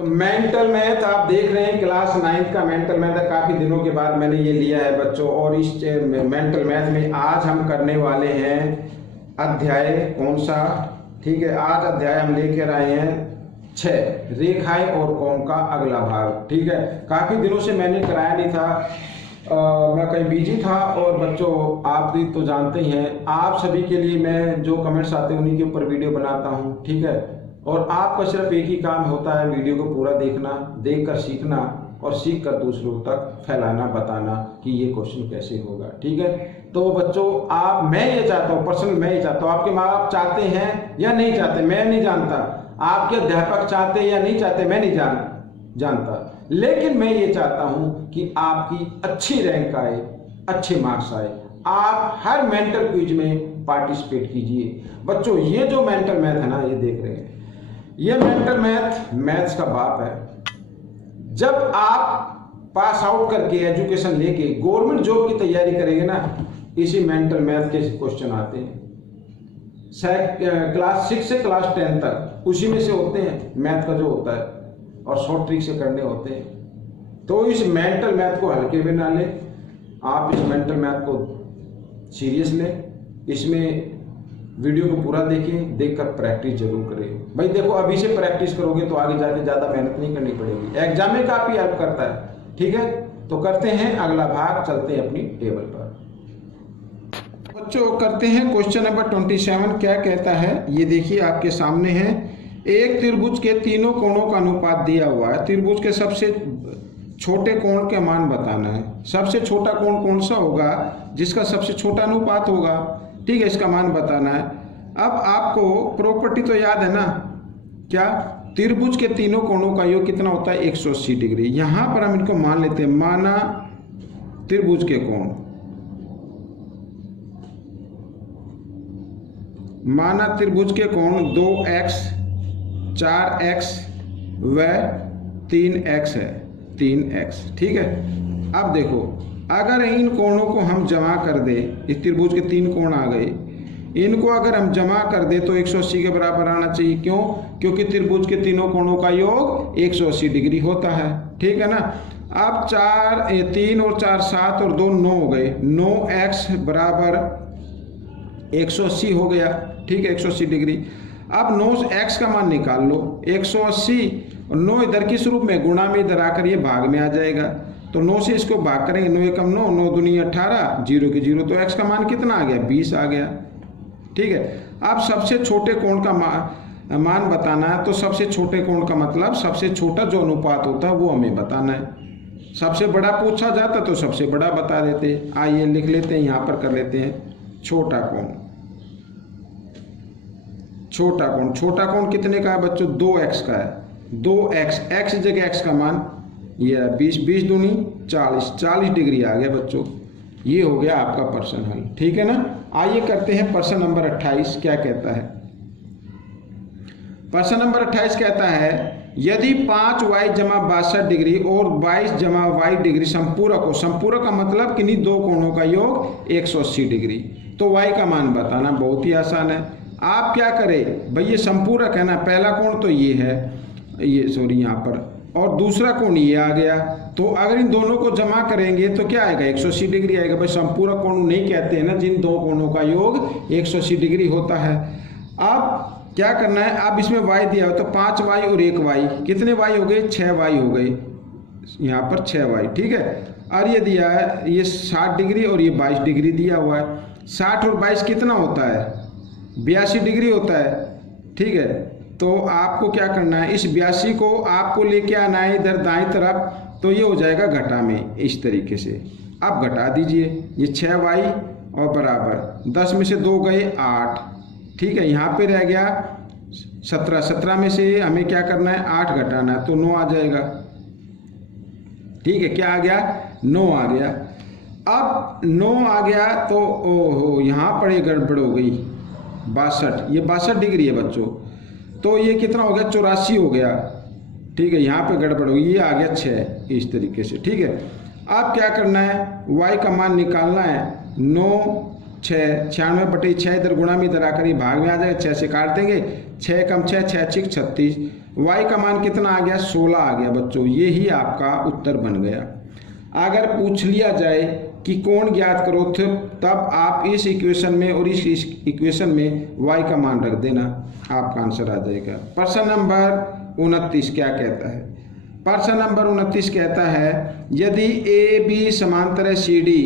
तो mental math आप देख रहे हैं, क्लास 9th का मेंटल मैथ है। काफ़ी दिनों के बाद मैंने ये लिया है बच्चों, और इस मेंटल मैथ में आज हम करने वाले हैं अध्याय कौन सा, ठीक है। आज अध्याय हम लेकर आए हैं 6, रेखाएं और कोण का अगला भाग, ठीक है। काफ़ी दिनों से मैंने कराया नहीं था, मैं कहीं बिजी था। और बच्चों आप भी तो जानते ही हैं, आप सभी के लिए मैं जो कमेंट्स आते हैं उन्हीं के ऊपर वीडियो बनाता हूँ, ठीक है। और आपका सिर्फ एक ही काम होता है, वीडियो को पूरा देखना, देखकर सीखना और सीख कर दूसरों तक फैलाना, बताना कि ये क्वेश्चन कैसे होगा, ठीक है। तो बच्चों मैं ये चाहता हूँ, पर्सनल मैं ये चाहता हूँ, आपके माँ बाप चाहते हैं या नहीं चाहते मैं नहीं जानता, आपके अध्यापक चाहते हैं या नहीं चाहते मैं नहीं जानता, लेकिन मैं ये चाहता हूँ कि आपकी अच्छी रैंक आए, अच्छे मार्क्स आए। आप हर मेंटल क्विज में पार्टिसिपेट कीजिए बच्चों। ये जो मेंटल मैथ है ना, ये देख रहे हैं, ये मेंटल मैथ मैथ्स का बाप है। जब आप पास आउट करके एजुकेशन लेके गवर्नमेंट जॉब की तैयारी करेंगे ना, इसी मेंटल मैथ के क्वेश्चन आते हैं। क्लास 6 से क्लास 10 तक उसी में से होते हैं, मैथ का जो होता है, और शॉर्ट ट्रिक से करने होते हैं। तो इस मेंटल मैथ को हल्के में ना लें, आप इस मेंटल मैथ को सीरियस लें। इसमें वीडियो को पूरा देखें, देखकर प्रैक्टिस जरूर करें भाई। देखो अभी से प्रैक्टिस करोगे तो आगे जाके ज़्यादा मेहनत नहीं करनी पड़ेगी, एग्जाम में काफ़ी हेल्प करता है, ठीक है। तो करते हैं अगला भाग, चलते हैं अपनी टेबल पर बच्चों। करते हैं क्वेश्चन नंबर 27। क्या कहता है ये देखिए आपके सामने है। एक त्रिभुज के तीनों कोणों का अनुपात दिया हुआ है। त्रिभुज के सबसे छोटे कोण का मान बताना है। सबसे छोटा कोण कौन सा होगा जिसका सबसे छोटा अनुपात होगा, ठीक है, इसका मान बताना है। अब आपको प्रॉपर्टी तो याद है ना, क्या त्रिभुज के तीनों कोणों का योग कितना होता है, 180 डिग्री। यहां पर हम इनको मान लेते हैं, माना त्रिभुज के कोण, माना त्रिभुज के कोण 2x 4x व 3x है, 3x, ठीक है। अब देखो अगर इन कोणों को हम जमा कर दें, इस त्रिभुज के 3 कोण आ गए, इनको अगर हम जमा कर दें तो 180 के बराबर आना चाहिए। क्यों? क्योंकि त्रिभुज के तीनों कोणों का योग 180 डिग्री होता है, ठीक है ना। अब 3 और 4 7 और 2 9 हो गए, 9x बराबर 180 हो गया, ठीक है, 180 डिग्री। अब 9x का मान निकाल लो, 180 और 9 इधर किस रूप में, गुणा में, इधर आकर ये भाग में आ जाएगा। तो 9 से इसको भाग करेंगे, 9 एकम 9, 9 दूनी 18, 0 के 0, तो x का मान कितना आ गया, 20 आ गया, ठीक है। अब सबसे छोटे कोण का मान बताना है। तो सबसे छोटे कोण का मतलब सबसे छोटा जो अनुपात होता है वो हमें बताना है। सबसे बड़ा पूछा जाता तो सबसे बड़ा बता देते। आइए लिख लेते हैं, यहाँ पर कर लेते हैं छोटा कोण। छोटा कोण, छोटा कोण कितने का है बच्चों, 2x का है। 2x, x जगह x का मान ये है 20, 20 दूनी 40, 40 डिग्री आ गया बच्चों। ये हो गया आपका प्रश्न हल, ठीक है ना। आइए करते हैं प्रश्न नंबर 28। क्या कहता है प्रश्न नंबर 28? कहता है यदि 5y जमा 62 डिग्री और 22 जमा y डिग्री संपूरक हो। संपूरक का मतलब किन्हीं दो कोणों का योग 180 डिग्री, तो y का मान बताना। बहुत ही आसान है। आप क्या करें भाई, ये संपूरक है ना, पहला कोण तो ये है, ये सॉरी यहाँ पर, और दूसरा कोण ये आ गया। तो अगर इन दोनों को जमा करेंगे तो क्या आएगा, 180 डिग्री आएगा। भाई संपूरक कोण नहीं कहते हैं ना जिन दो कोणों का योग 180 डिग्री होता है। अब क्या करना है, अब इसमें y दिया हो तो 5y और 1y, कितने y हो गए, 6y हो गए, यहाँ पर 6y, ठीक है। और ये दिया है ये 60 डिग्री और ये 22 डिग्री दिया हुआ है। 60 और 22 कितना होता है, 82 डिग्री होता है, ठीक है। तो आपको क्या करना है, इस 82 को आपको लेके आना है इधर दाएं तरफ, तो ये हो जाएगा घटा में इस तरीके से। अब घटा दीजिए, ये 6y और बराबर 10 में से 2 गए 8, ठीक है। यहाँ पे रह गया 17, 17 में से हमें क्या करना है, 8 घटाना है, तो 9 आ जाएगा, ठीक है। क्या आ गया, 9 आ गया। अब 9 आ गया तो ओहो यहाँ पर ये गड़बड़ हो गई, 62, ये 62 डिग्री है बच्चों, तो ये कितना हो गया, 84 हो गया, ठीक है। यहाँ पे गड़बड़ हो गई, ये आ गया 6, इस तरीके से, ठीक है। अब क्या करना है, y का मान निकालना है। 9 6, 96/6 इधर गुणा में इधर आकर ये भाग में आ जाएगा, 6 से काट देंगे, 6 कम 6, 6 6 36। y का मान कितना आ गया? 16 आ गया बच्चों। ये ही आपका उत्तर बन गया। अगर पूछ लिया जाए कि कोण ज्ञात करो तो तब आप इस इक्वेशन में और इस इक्वेशन में y का मान रख देना, आपका आंसर आ जाएगा। प्रश्न नंबर 29 क्या कहता है? प्रश्न नंबर 29 कहता है यदि ए बी समांतर है सी डी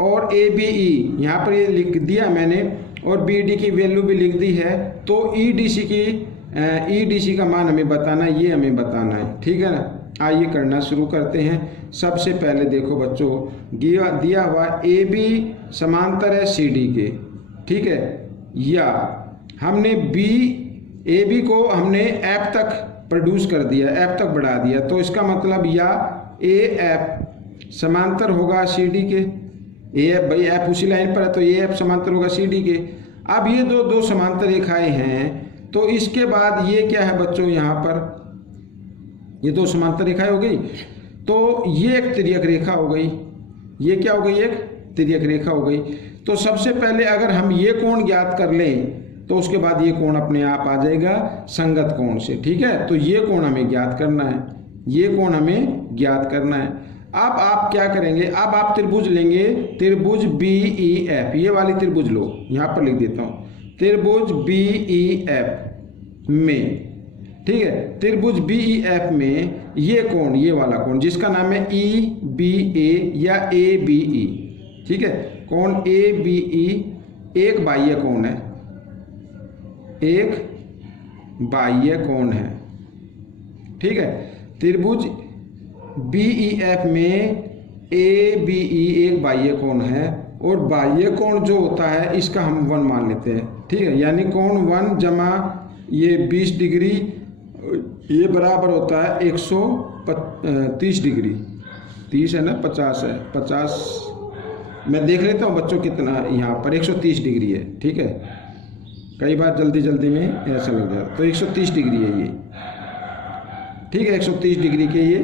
और ए बी ई, यहाँ पर ये लिख दिया मैंने, और बी डी की वैल्यू भी लिख दी है, तो ई डी सी का मान हमें बताना है, ये हमें बताना है, ठीक है ना। आइए करना शुरू करते हैं। सबसे पहले देखो बच्चों, दिया हुआ ए बी समांतर है सी डी के, ठीक है, या हमने ए बी को हमने एफ तक प्रोड्यूस कर दिया, एफ तक बढ़ा दिया, तो इसका मतलब या ए एफ समांतर होगा सी डी के। ए एफ, भाई एफ उसी लाइन पर है तो ए एफ समांतर होगा सी डी के। अब ये दो समांतर रेखाएं हैं, तो इसके बाद ये क्या है बच्चों, यहाँ पर ये 2 समांतर रेखाएं हो गई, तो ये एक तिर्यक रेखा हो गई। ये क्या हो गई? एक तिर्यक रेखा हो गई। तो सबसे पहले अगर हम ये कोण ज्ञात कर लें तो उसके बाद ये कोण अपने आप आ जाएगा संगत कोण से, ठीक है। तो ये कोण हमें ज्ञात करना है, ये कोण हमें ज्ञात करना है। अब आप क्या करेंगे? अब आप त्रिभुज लेंगे, त्रिभुज बी ई एफ, ये वाली त्रिभुज लो, यहाँ पर लिख देता हूँ, त्रिभुज बी ई एफ में, ठीक है, त्रिभुज बी ई एफ में ये कोण, ये वाला कोण जिसका नाम है ई बी ए या ए बी ई, ठीक है, कोण ए बी ई एक बाह्य कोण है, एक बाह्य कोण है, ठीक है। त्रिभुज बी ई एफ में ए बी ई एक बाह्य कोण है, और बाह्य कोण जो होता है इसका हम 1 मान लेते हैं, ठीक है, यानी कोण 1 जमा ये 20 डिग्री, ये बराबर होता है 130 डिग्री। 30 है ना, 50 है, 50 मैं देख लेता हूँ बच्चों कितना, यहाँ पर 130 डिग्री है, ठीक है, कई बार जल्दी में ऐसा लग जाता है, तो 130 डिग्री है ये, ठीक है, 130 डिग्री के ये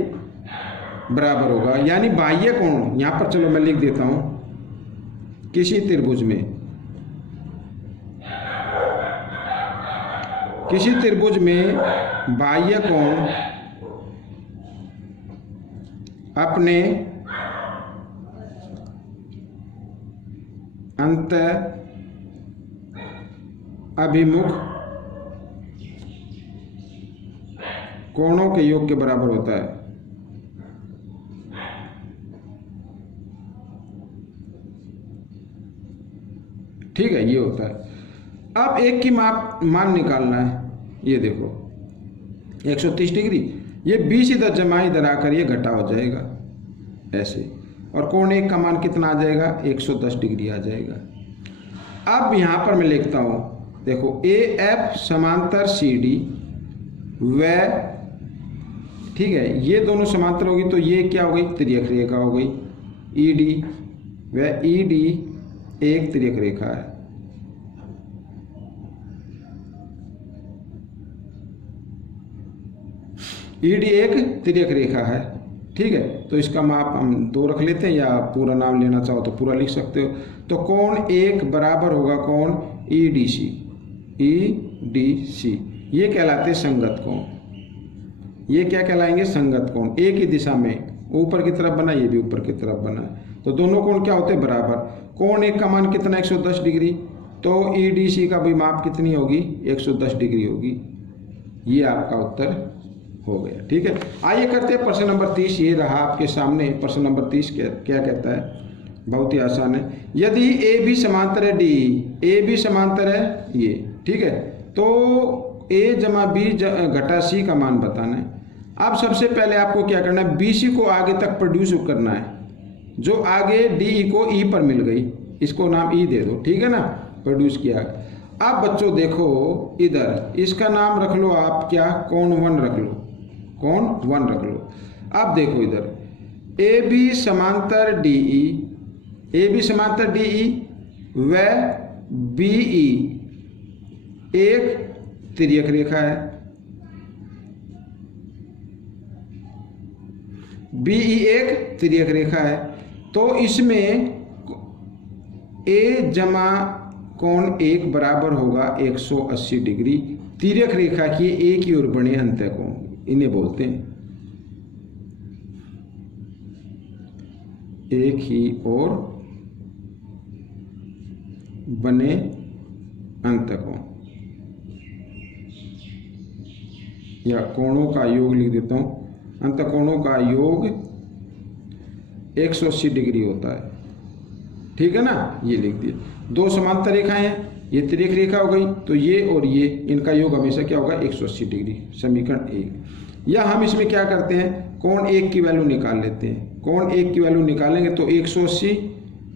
बराबर होगा। यानी बाह्य कोण, यहाँ पर चलो मैं लिख देता हूँ, किसी त्रिभुज में बाह्य कोण अपने अंत अभिमुख कोणों के योग के बराबर होता है। ठीक है, ये होता है। अब एक की मान निकालना है, ये देखो 130 डिग्री, ये 20 इधर जमा इधर आकर ये घटा हो जाएगा ऐसे, और कोण 1 का मान कितना आ जाएगा? 110 डिग्री आ जाएगा। अब यहाँ पर मैं लिखता हूँ, देखो ए एफ समांतर सी डी व, ठीक है, ये दोनों समांतर होगी तो ये क्या हो गई? तिर्यक रेखा हो गई। ई डी व ई डी एक तिर्यक रेखा है। ई डी एक तिर्यक रेखा है, ठीक है, तो इसका माप हम 2 रख लेते हैं, या पूरा नाम लेना चाहो तो पूरा लिख सकते हो। तो कोण 1 बराबर होगा कोण E D C. E D C ये कहलाते हैं संगत कोण। ये क्या कहलाएंगे? संगत कोण। एक ही दिशा में ऊपर की तरफ बना, ये भी ऊपर की तरफ बना, तो दोनों कोण क्या होते हैं? बराबर। कोण 1 का मान कितना? 110 डिग्री, तो ई डी सी का भी माप कितनी होगी? 110 डिग्री होगी। ये आपका उत्तर हो गया। ठीक है, आइए करते हैं प्रश्न नंबर 30। ये रहा आपके सामने प्रश्न नंबर 30। क्या कहता है? बहुत ही आसान है। यदि ए बी समांतर है डी, ए बी समांतर है ये, ठीक है, तो ए जमा बी घटा सी का मान बताना है। अब सबसे पहले आपको क्या करना है? बी सी को आगे तक प्रोड्यूस करना है, जो आगे डी को ई पर मिल गई, इसको नाम ई दे दो, ठीक है ना, प्रोड्यूस किया। अब बच्चों देखो इधर, इसका नाम रख लो आप क्या? कोण 1 रख लो, कोण 1 रख लो। अब देखो इधर ए बी समांतर डी ई, ए बी समांतर डी ई व बी ई एक तिर्यक रेखा है। बी ई एक तिर्यक रेखा है, तो इसमें ए जमा कोण 1 बराबर होगा 180 डिग्री। तिर्यक रेखा की एक ही ओर बने अंतःकोण, इन्हें बोलते हैं एक ही ओर बने अंतःकोण, या कोणों का योग लिख देता हूं। अंतःकोणों का योग 180 डिग्री होता है, ठीक है ना, ये लिख दिया। दो समांतर रेखाएं हैं, ये तिर्यक रेखा हो गई, तो ये और ये इनका योग हमेशा क्या होगा 180 डिग्री, समीकरण 1। या हम इसमें क्या करते हैं, कोण 1 की वैल्यू निकाल लेते हैं। कोण 1 की वैल्यू निकालेंगे तो 180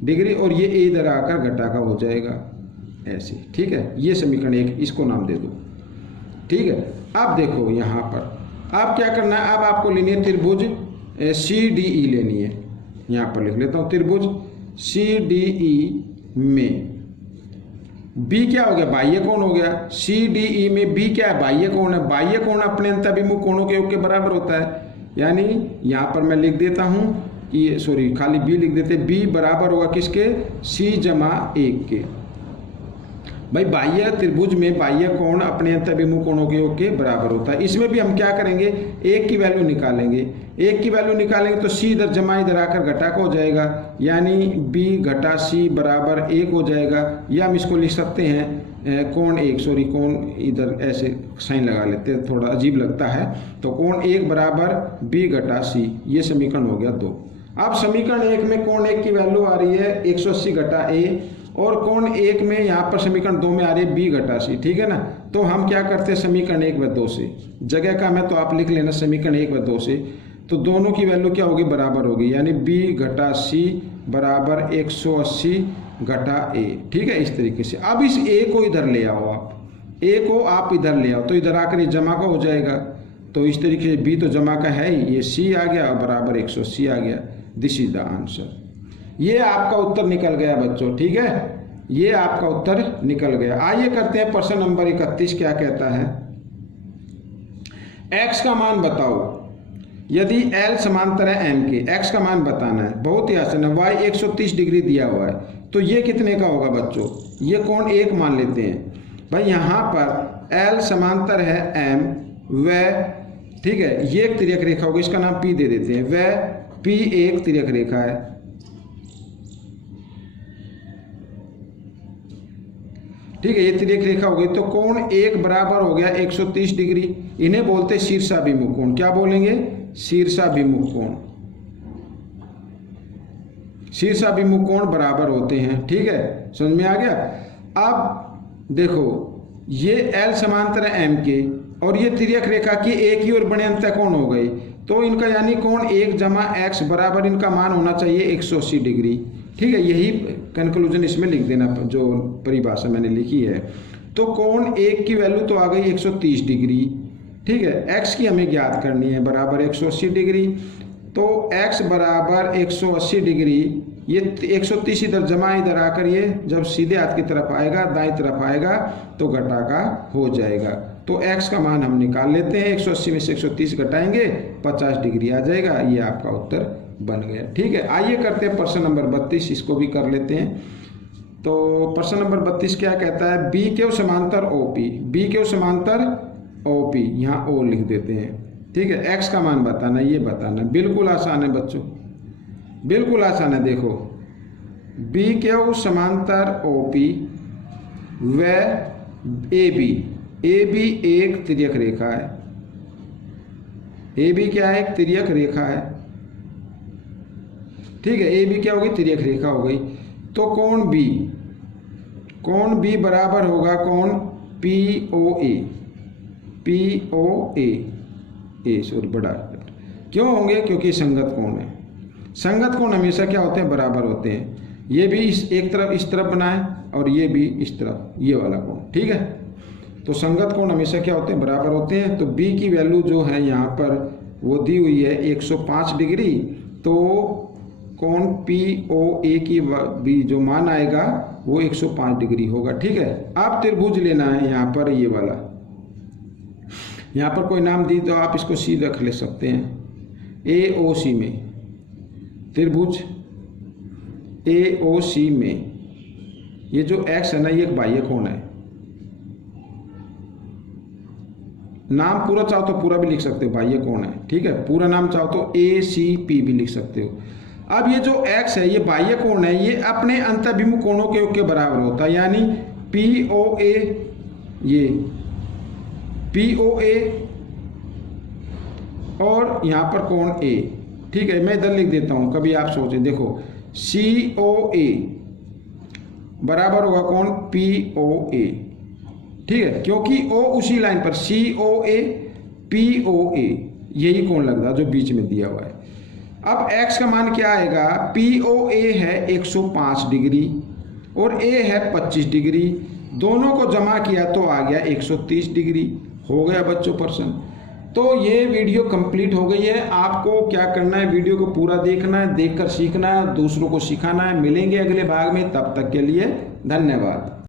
डिग्री और ये ए इधर आकर घटा का हो जाएगा ऐसे, ठीक है। ये समीकरण 1, इसको नाम दे दो, ठीक है। अब देखो यहाँ पर अब क्या करना है, अब आपको लेनी है त्रिभुज CDE लेनी है। यहाँ पर लिख लेता हूँ त्रिभुज CDE में B क्या हो गया, बाह्य कोण हो गया। CDE में B क्या है, बाह्य कोण है। बाह्य कोण अपने अंतःभिमुख कोणों के योग के बराबर होता है। यानी यहाँ पर मैं लिख देता हूँ कि सॉरी खाली B लिख देते, B बराबर होगा किसके, C जमा 1 के। भाई बाह्य त्रिभुज में बाह्य कोण अपने अंतःभिमुख कोणों के योग के बराबर होता है। इसमें भी हम क्या करेंगे, 1 की वैल्यू निकालेंगे। 1 की वैल्यू निकालेंगे तो C इधर जमा इधर आकर घटा का हो जाएगा, यानी B घटा C बराबर 1 हो जाएगा। या हम इसको लिख सकते हैं कोण 1, सॉरी कोण इधर ऐसे साइन लगा लेते हैं, थोड़ा अजीब लगता है। तो कोण 1 बराबर B घटा C, ये समीकरण हो गया 2। अब समीकरण 1 में कोण 1 की वैल्यू आ रही है 180 घटा A, और कोण 1 में यहाँ पर समीकरण 2 में आ रही है B घटा C, ठीक है ना। तो हम क्या करते हैं, समीकरण 1 व 2 से, जगह का मैं तो आप लिख लेना समीकरण 1 व 2 से, तो दोनों की वैल्यू क्या होगी, बराबर होगी। यानी B घटा C बराबर 180 घटा A, ठीक है। इस तरीके से अब इस A को इधर ले आओ, आप A को आप इधर ले आओ तो इधर आकर ये जमा का हो जाएगा। तो इस तरीके से B तो जमा का है ही, ये C आ गया और बराबर 180 आ गया। This is the answer. ये आपका उत्तर निकल गया बच्चों, ठीक है, ये आपका उत्तर निकल गया। आइए करते हैं प्रश्न नंबर 31, क्या कहता है, x का मान बताओ यदि L समांतर है M के। x का मान बताना है, बहुत ही आसान है। y 130 डिग्री दिया हुआ है, तो ये कितने का होगा बच्चों, ये कोण 1 मान लेते हैं। भाई यहाँ पर L समांतर है M, वह ठीक है, ये एक तिर्यक रेखा होगी, इसका नाम P दे देते हैं। वह P एक तिर्यक रेखा है, ठीक है, ये तिर्यक रेखा हो गई। तो कोण 1 बराबर हो गया 130 डिग्री। इन्हें बोलते हैं शीर्षाभिमुख कोण। क्या बोलेंगे, शीर्षाभिमुख कोण। शीर्षाभिमुख कोण बराबर होते हैं, ठीक है, समझ में आ गया। अब देखो ये L समांतर है M के, और ये तिर्यक रेखा की एक ही ओर बने अंतःकोण हो गई, तो इनका यानी कोण 1 जमा x बराबर इनका मान होना चाहिए 180 डिग्री, ठीक है। यही कंक्लूजन इसमें लिख देना, जो परिभाषा मैंने लिखी है। तो कोण 1 की वैल्यू तो आ गई 130 डिग्री, ठीक है। x की हमें ज्ञात करनी है, बराबर 180 डिग्री। तो x बराबर 180 डिग्री, ये 130 इधर जमा इधर आकर ये जब सीधे हाथ की तरफ आएगा, दाएं तरफ आएगा तो घटा का हो जाएगा। तो x का मान हम निकाल लेते हैं, 180 में से 130 घटाएंगे 50 डिग्री आ जाएगा। ये आपका उत्तर बन गया, ठीक है। आइए करते हैं प्रश्न नंबर 32, इसको भी कर लेते हैं। तो प्रश्न नंबर 32 क्या कहता है, B के समांतर OP, B के समांतर OP, यहाँ O लिख देते हैं, ठीक है। x का मान बताना, ये बताना, बिल्कुल आसान है बच्चों, बिल्कुल आसान है। देखो B के समांतर OP व AB, AB एक तिर्यक रेखा है। AB क्या है, एक तिर्यक रेखा है, ठीक है। AB क्या होगी, तिर्यक रेखा हो गई। तो कोण B, कोण B बराबर होगा कोण POA, POA, ए सॉरी बड़ा, क्यों होंगे, क्योंकि संगत कोण है। संगत कोण हमेशा क्या होते हैं, बराबर होते हैं। ये भी एक तरफ इस तरफ बना है और ये भी इस तरफ, ये वाला कोण, ठीक है। तो संगत कोण हमेशा क्या होते हैं, बराबर होते हैं। तो B की वैल्यू जो है यहाँ पर वो दी हुई है 105 डिग्री। तो कोण POA की भी जो मान आएगा वो 105 डिग्री होगा, ठीक है। आप त्रिभुज लेना है यहाँ पर, ये वाला, यहाँ पर कोई नाम दी तो आप इसको C रख ले सकते हैं। AOC में त्रिभुज AOC में ये जो x है ना ये एक बाह्य कोण है। नाम पूरा चाहो तो पूरा भी लिख सकते हो, बाह्य कोण है, ठीक है। पूरा नाम चाहो तो ACP भी लिख सकते हो। अब ये जो x है ये बाह्य कोण है, ये अपने अंतःभिमुख कोणों के योग के बराबर होता है, यानी POA, ये POA और यहाँ पर कोण A, ठीक है। मैं इधर लिख देता हूँ, कभी आप सोचें, देखो COA बराबर होगा कौन, POA, ठीक है, क्योंकि O उसी लाइन पर COA POA यही कोण लग रहा जो बीच में दिया हुआ है। अब x का मान क्या आएगा, POA है 105 डिग्री और A है 25 डिग्री, दोनों को जमा किया तो आ गया 130 डिग्री। हो गया बच्चों प्रश्न। तो ये वीडियो कंप्लीट हो गई है। आपको क्या करना है, वीडियो को पूरा देखना है, देखकर सीखना है, दूसरों को सिखाना है। मिलेंगे अगले भाग में, तब तक के लिए धन्यवाद।